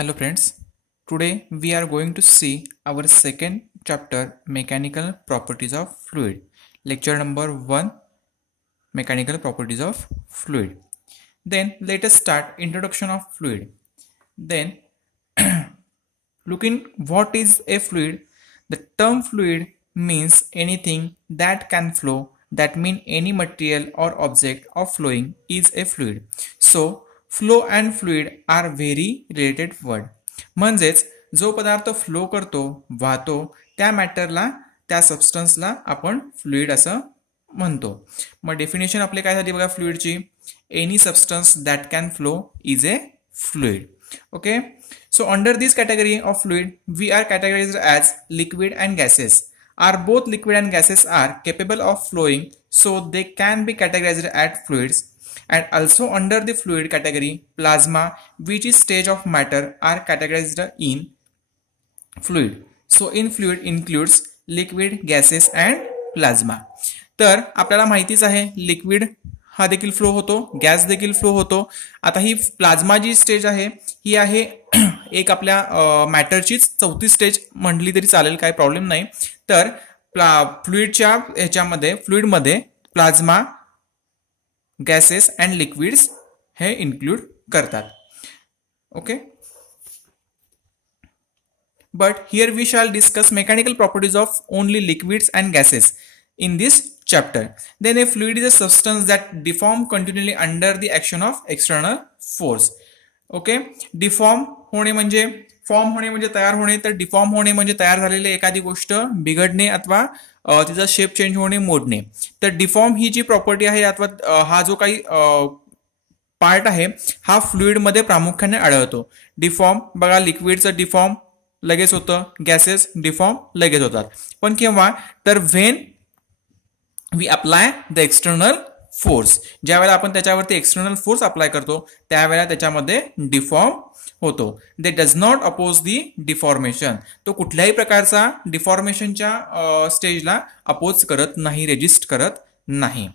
Hello friends, today we are going to see our second chapter Mechanical Properties of Fluid. Lecture number 1 Mechanical Properties of Fluid. Then let us start Introduction of Fluid. Then looking what is a fluid. The term fluid means anything that can flow, that means any material or object of flowing is a fluid. So flow and fluid are very related word. म्हणजेच जो पदार्थ flow करतो, वाहतो, त्या मॅटरला, त्या सबस्टन्सला आपण fluid असं म्हणतो. मग डेफिनेशन आपले काय झाली बघा फ्लुइडची. Any substance that can flow is a fluid. Okay, so under this category of fluid we are categorized as liquid and gases. Are both liquid and gases are capable of flowing, so they can be categorized as fluids. And also under the fluid category, plasma, which is stage of matter, are categorized in fluid. So in fluid includes liquid, gases and plasma. तर आपल्याला माहितीच आहे liquid हा देखील flow होतो, gas देखील flow होतो. आता ही प्लाझ्मा जी स्टेज आहे ही आहे एक आपल्या मॅटरचीच चौथी स्टेज म्हटली तरी चालेल, काही प्रॉब्लेम नाही. तर फ्लुइडच्या ह्याच्यामध्ये फ्लुइडमध्ये प्लाझ्मा, गॅसेस अँड लिक्विड्स हे इन्क्लूड करतात. Okay, but here we shall discuss mechanical properties of only liquids and gases in this chapter. Then a fluid is a substance that deform continually under the action of external force. Okay, deform होणे म्हणजे form होणे म्हणजे तयार होणे, तर deform होणे म्हणजे तयार झालेली एखादी गोष्ट बिघडणे अथवा तिचा शेप चेंज होणे, मोडणे. तर डिफॉर्म ही जी प्रॉपर्टी आहे अथवा हा जो काही पार्ट आहे हा फ्लुइडमध्ये प्रामुख्याने आढळतो. डिफॉर्म बघा, लिक्विडचं डिफॉर्म लगेच होतं, गॅसेस डिफॉर्म लगेच होतात. पण केव्हा, तर when we apply the external force, ज्या वेळेला आपण त्याच्यावरती एक्सटर्नल फोर्स अप्लाय करतो त्यावेळेला त्याच्यामध्ये डिफॉर्म होतो. They does not oppose the deformation, तो कुठल्याही प्रकारचा डिफॉर्मेशनच्या स्टेजला अपोज करत नाही, रेजिस्ट करत नाही.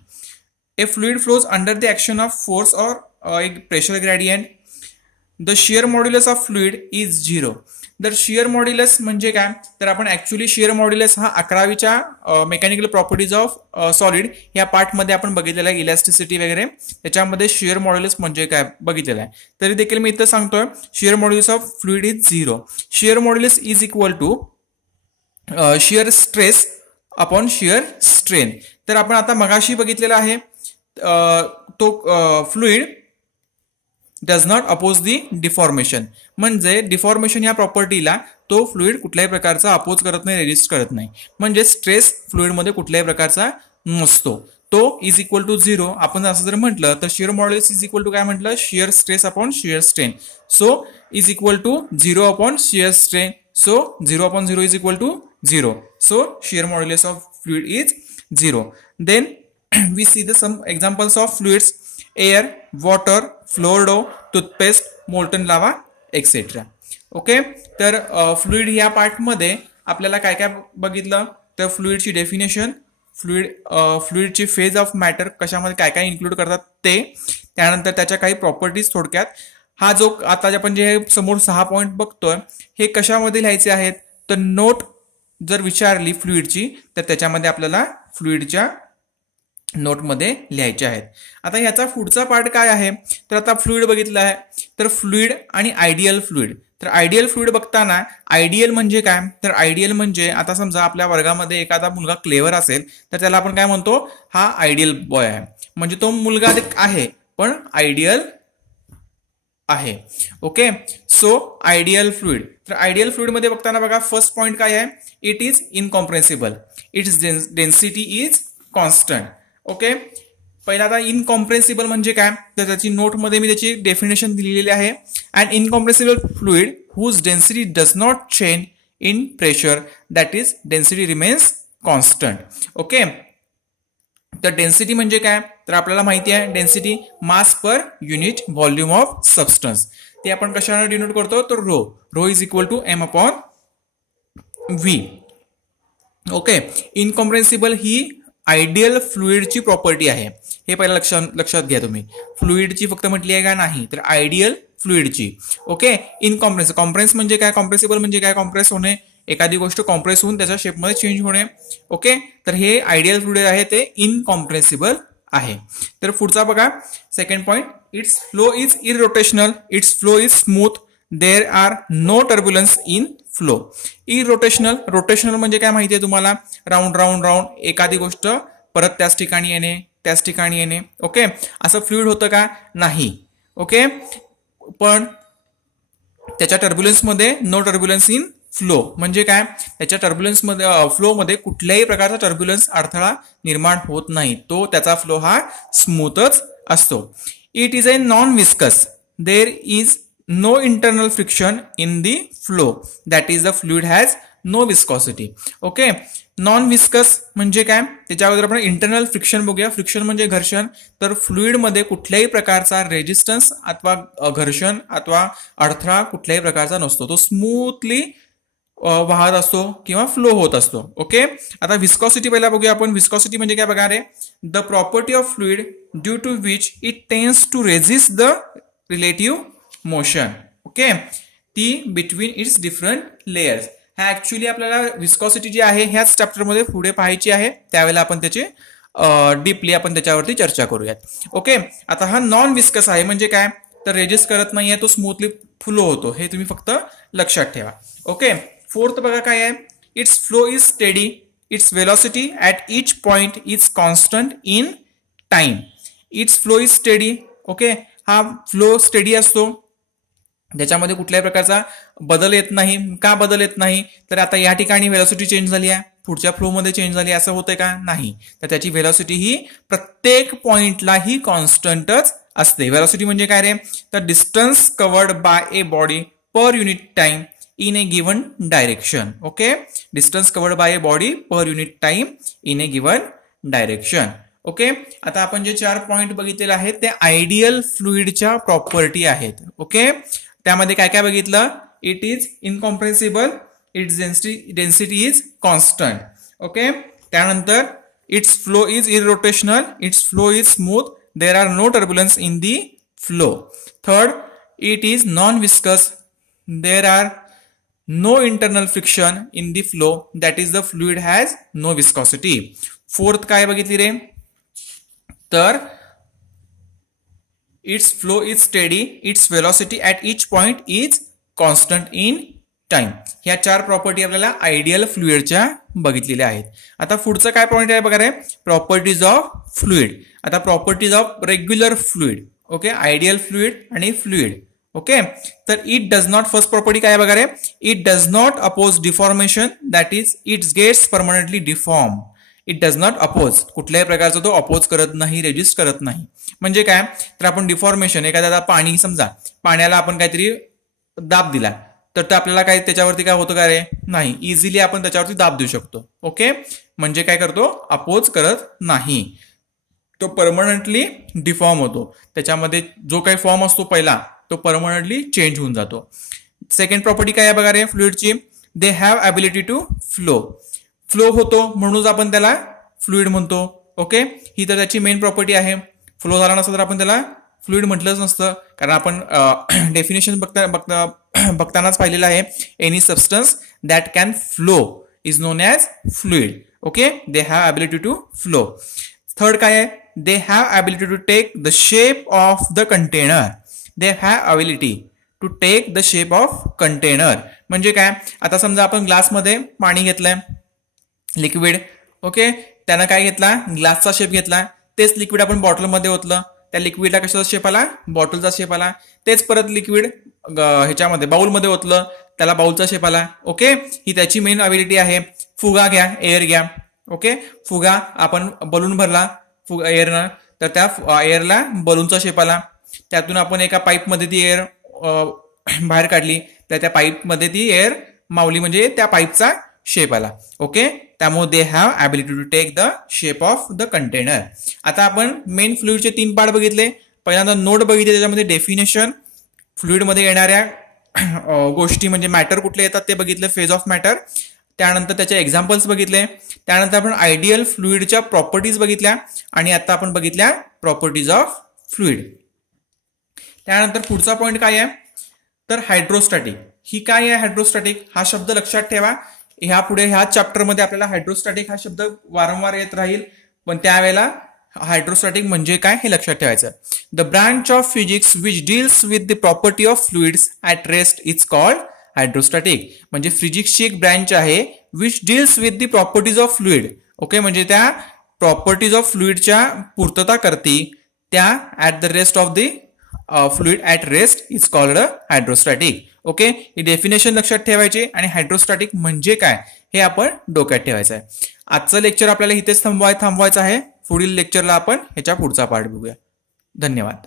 A fluid flows under the action of force और एक pressure gradient. The shear modulus of fluid is 0. तर शियर मॉड्युलस म्हणजे काय, तर आपण ऍक्च्युली शियर मॉड्युलस हा 11वीच्या मेकॅनिकल प्रॉपर्टीज ऑफ सॉलिड या पार्टमध्ये आपण बघितलेला आहे, इलॅस्टिसिटी वगैरे, त्याच्यामध्ये शियर मॉड्युलस म्हणजे काय बघितलेलं आहे. तरी देखील मी इथं सांगतोय shear modulus of fluid is 0. Shear modulus is equal to shear stress upon shear strain. तर आपण आता मगाशी बघितलेला आहे तो fluid does not oppose the deformation, म्हणजे डिफॉर्मेशन या प्रॉपर्टीला तो फ्लुइड कुठल्याही प्रकारचा अपोज करत नाही, रेजिस्ट करत नाही. म्हणजे स्ट्रेस फ्लुइडमध्ये कुठल्याही प्रकारचा नसतो. तो इज इक्वल टू 0. आपण असं जर म्हटलं तर shear modulus is equal to काय म्हटलं, shear stress upon shear strain. So is equal to 0 upon shear strain. So 0 upon 0 is equal to 0. So shear modulus of fluid is 0. Then we see the some examples of fluids. Air, water, flour dough, toothpaste, molten lava etcetera. Okay, तर fluid या पार्टमध्ये आपल्याला काय काय बघितलं, तर फ्लुइडची definition, फ्लुइडची फेज ऑफ मॅटर कशामध्ये काय काय इन्क्लूड करतात ते, त्यानंतर त्याच्या काही प्रॉपर्टीज थोडक्यात. हा जो आता आपण जे समोर 6 पॉईंट बघतोय हे कशामध्ये लिहायचे आहेत, तर नोट जर विचारली फ्लुइडची तर त्याच्यामध्ये आपल्याला फ्लुइडच्या नोटमध्ये लिहायचे आहेत. आता ह्याचा पुढचा पार्ट काय आहे, तर आता फ्लुइड बघितला आहे, तर फ्लुइड आणि आयडियल फ्लुइड. तर आयडियल फ्लुइड बघताना आयडियल म्हणजे काय, तर आयडियल म्हणजे आता समजा आपल्या वर्गामध्ये एखादा मुलगा क्लेवर असेल तर त्याला आपण काय म्हणतो, हा आयडियल बॉय आहे, म्हणजे तो मुलगा आहे पण आयडियल आहे. Okay, so ideal fluid. तर आयडियल फ्लुइड मध्ये बघताना बघा फर्स्ट पॉइंट काय आहे, it is incompressible, its density is constant. Okay, पहिला आता इनकॉम्प्रेसिबल म्हणजे काय, तर त्याची नोटमध्ये मी त्याची डेफिनेशन दिलेली आहे. And incompressible fluid whose density does not change in pressure, that is density remains constant. Okay, तर डेन्सिटी म्हणजे काय, तर आपल्याला माहिती आहे density mass per unit volume of substance. ते आपण कशाने डिनोट करतो, तर rho is equal to m upon v. Okay, incompressible ही आयडियल फ्लुइडची प्रॉपर्टी आहे. हे पहिला लक्षात घ्या तुम्ही. फ्लुइडची फक्त म्हटली आहे का नाही, तर आयडियल फ्लुइडची. ओके. कॉम्प्रेस म्हणजे काय, कॉम्प्रेसिबल म्हणजे काय, कॉम्प्रेस होणे, एखादी गोष्ट कॉम्प्रेस होऊन त्याच्या शेपमध्ये चेंज होणे. ओके. तर हे आयडियल फ्लुइड आहे ते इनकॉम्प्रेसिबल आहे. तर पुढचा बघा second point, its flow is irrotational, its flow is smooth, there are no turbulence in flow. Rotational म्हणजे काय माहितीये तुम्हाला, राऊंड राऊंड राऊंड एखादी गोष्ट परत त्याच ठिकाणी येणे. ओके. असं फ्लुइड होतं का, नाही. ओके. पण त्याच्या टर्ब्युलन्समध्ये नो टर्ब्युलन्स इन फ्लो म्हणजे काय, त्याच्या टर्ब्युलन्समध्ये फ्लोमध्ये कुठल्याही प्रकारचा टर्ब्युलन्स अडथळा निर्माण होत नाही, तो त्याचा फ्लो हा स्मूथच असतो. It is a non viscous, there is no internal friction in the flow, that is the fluid has no viscosity. Okay. Non viscous म्हणजे काय, त्याच्या अगोदर आपण इंटरनल फ्रिक्शन बघूया. फ्रिक्शन म्हणजे घर्षण. तर फ्लुइड मध्ये कुठल्याही प्रकारचा रेजिस्टन्स अथवा घर्षण अथवा अडथळा कुठल्याही प्रकारचा नसतो, तो स्मूथली वाहत असतो किंवा फ्लो होत असतो. ओके. आता विस्कॉसिटी पहिला बघूया आपण. विस्कॉसिटी म्हणजे काय बघा रे, the property of fluid due to which it tends to resist the relative motion. Okay. ती बिटवीन इट्स डिफरंट लेयर्स. हा ऍक्च्युली आपल्याला विस्कॉसिटी जी आहे ह्याच चॅप्टरमध्ये पुढे पाहायची आहे, त्यावेळेला आपण त्याचे डीपली आपण त्याच्यावरती चर्चा करूयात. ओके. आता हा नॉन विस्कस आहे म्हणजे काय, तर रेजिस्ट करत नाहीये, तो स्मूथली फ्लो होतो. हे तुम्ही फक्त लक्षात ठेवा. ओके. फोर्थ बघा काय आहे, it's flow is steady, its velocity at each point is constant in time. It's flow is steady. Okay. हा फ्लो स्टेडी असतो, त्याच्यामध्ये कुठल्याही प्रकारचा बदल येत नाही. का बदल येत नाही, तर आता या ठिकाणी व्हेलॉसिटी चेंज झाली आहे, पुढच्या फ्लोमध्ये चेंज झाली, असं होतंय का, नाही. तर त्याची व्हेलॉसिटी ही प्रत्येक पॉइंटला ही कॉन्स्टंटच असते. व्हेलॉसिटी म्हणजे काय रे, तर distance covered by a body per unit time in a given direction. Okay. Distance covered by a body per unit time in a given direction. Okay. आता आपण जे 4 पॉइंट बघितलेले आहेत ते आयडियल फ्लुइडच्या प्रॉपर्टी आहेत. ओके. त्यामध्ये काय काय बघितलं, it is incompressible, its density is constant. Okay. त्यानंतर its flow is irrotational, its flow is smooth, there are no turbulence in the flow. Third, it is non viscous, there are no internal friction in the flow, that is the fluid has no viscosity. Fourth काय बघितली रे, तर its flow is steady, its velocity at each point is constant in time. ह्या 4 property आपल्याला ideal फ्लुइडच्या बघितलेल्या आहेत. आता पुढचं काय पॉइंट आहे बघा रे, प्रॉपर्टीज ऑफ फ्लुइड. आता properties of regular fluid. Okay. Ideal fluid आणि फ्लुइड. ओके. तर it does not, first property काय बघा रे, it does not oppose deformation, that is its gets permanently deform. It does not oppose, कुठल्याही प्रकारचा तो oppose करत नाही, रेजिस्ट करत नाही. म्हणजे काय, तर आपण डिफॉर्मेशन, एखाद्या पाणी, समजा पाण्याला आपण काहीतरी दाब दिला, तर ते आपल्याला काय त्याच्यावरती काय होतं का रे, नाही, इझिली आपण त्याच्यावरती दाब देऊ शकतो. ओके. म्हणजे काय करतो, अपोज करत नाही, तो परमनंटली डिफॉर्म होतो. त्याच्यामध्ये जो काही फॉर्म असतो पहिला तो परमनंटली चेंज होऊन जातो. सेकंड प्रॉपर्टी काय आहे बघा रे फ्लुइडची, they have ability to flow. Flow होतो म्हणूनच आपण त्याला फ्लुइड म्हणतो. ओके. ही तर त्याची मेन प्रॉपर्टी आहे. फ्लो झाला नसता तर आपण त्याला फ्लुइड म्हटलंच नसतं, कारण आपण डेफिनेशन बघतानाच पाहिलेलं आहे, any substance that can flow is known as fluid. Okay. They have ability to flow. Third काय आहे, they have ability to take the shape of the container. They have ability to take the shape of container म्हणजे काय, आता समजा आपण ग्लासमध्ये पाणी घेतलंय, liquid. Okay. त्यानं काय घेतला, ग्लासचा शेप घेतला. तेच लिक्विड आपण बॉटलमध्ये ओतलं, त्या लिक्विडला कशाचा शेप आला, बॉटलचा शेप आला. तेच परत लिक्विड ह्याच्यामध्ये बाउलमध्ये ओतलं, त्याला बाउलचा शेप आला. ओके. ही त्याची मेन ॲबिलिटी आहे. फुगा घ्या, एअर घ्या. ओके. फुगा आपण बलून भरला एअरनं, तर त्या एअरला बलूनचा शेप आला. त्यातून आपण एका पाईपमध्ये ती एअर बाहेर काढली, तर त्या पाईपमध्ये ती एअर मावली, म्हणजे त्या पाईपचा शेप आला. ओके. त्यामुळे they have ability to take the shape of the container. आता आपण मेन फ्लुइडचे 3 पार्ट बघितले. पहिल्यांदा नोट बघितले, त्याच्यामध्ये डेफिनेशन, फ्लुइडमध्ये येणाऱ्या गोष्टी म्हणजे मॅटर कुठले येतात ते बघितले, फेज ऑफ मॅटर. त्यानंतर त्याचे एक्झाम्पल्स बघितले, त्यानंतर आपण आयडियल फ्लुइडच्या प्रॉपर्टीज बघितल्या आणि आता आपण बघितल्या प्रॉपर्टीज ऑफ फ्लुइड. त्यानंतर पुढचा पॉईंट काय आहे तर हायड्रोस्टॅटिक. ही काय आहे हायड्रोस्टॅटिक हा शब्द लक्षात ठेवा. ह्या चॅप्टरमध्ये आपल्याला हायड्रोस्टॅटिक हा शब्द वारंवार येत राहील, पण त्यावेळेला हायड्रोस्टॅटिक म्हणजे काय हे लक्षात ठेवायचं. The branch of physics which deals with the property of fluids at rest is called hydrostatic. म्हणजे फिजिक्सची एक ब्रँच आहे which deals with the properties of fluid. Okay, म्हणजे त्या प्रॉपर्टीज ऑफ फ्लुइडच्या पूर्तता करते त्या at the rest of the fluid at rest is called hydrostatic. Okay, he definition लक्षात ठेवायची आणि हायड्रोस्टॅटिक म्हणजे काय हे आपण डोक्यात ठेवायचं आहे. आजचं लेक्चर आपल्याला इथेच थांबवायचं आहे. पुढील लेक्चरला आपण ह्याच्या पुढचा पार्ट बघूया. धन्यवाद.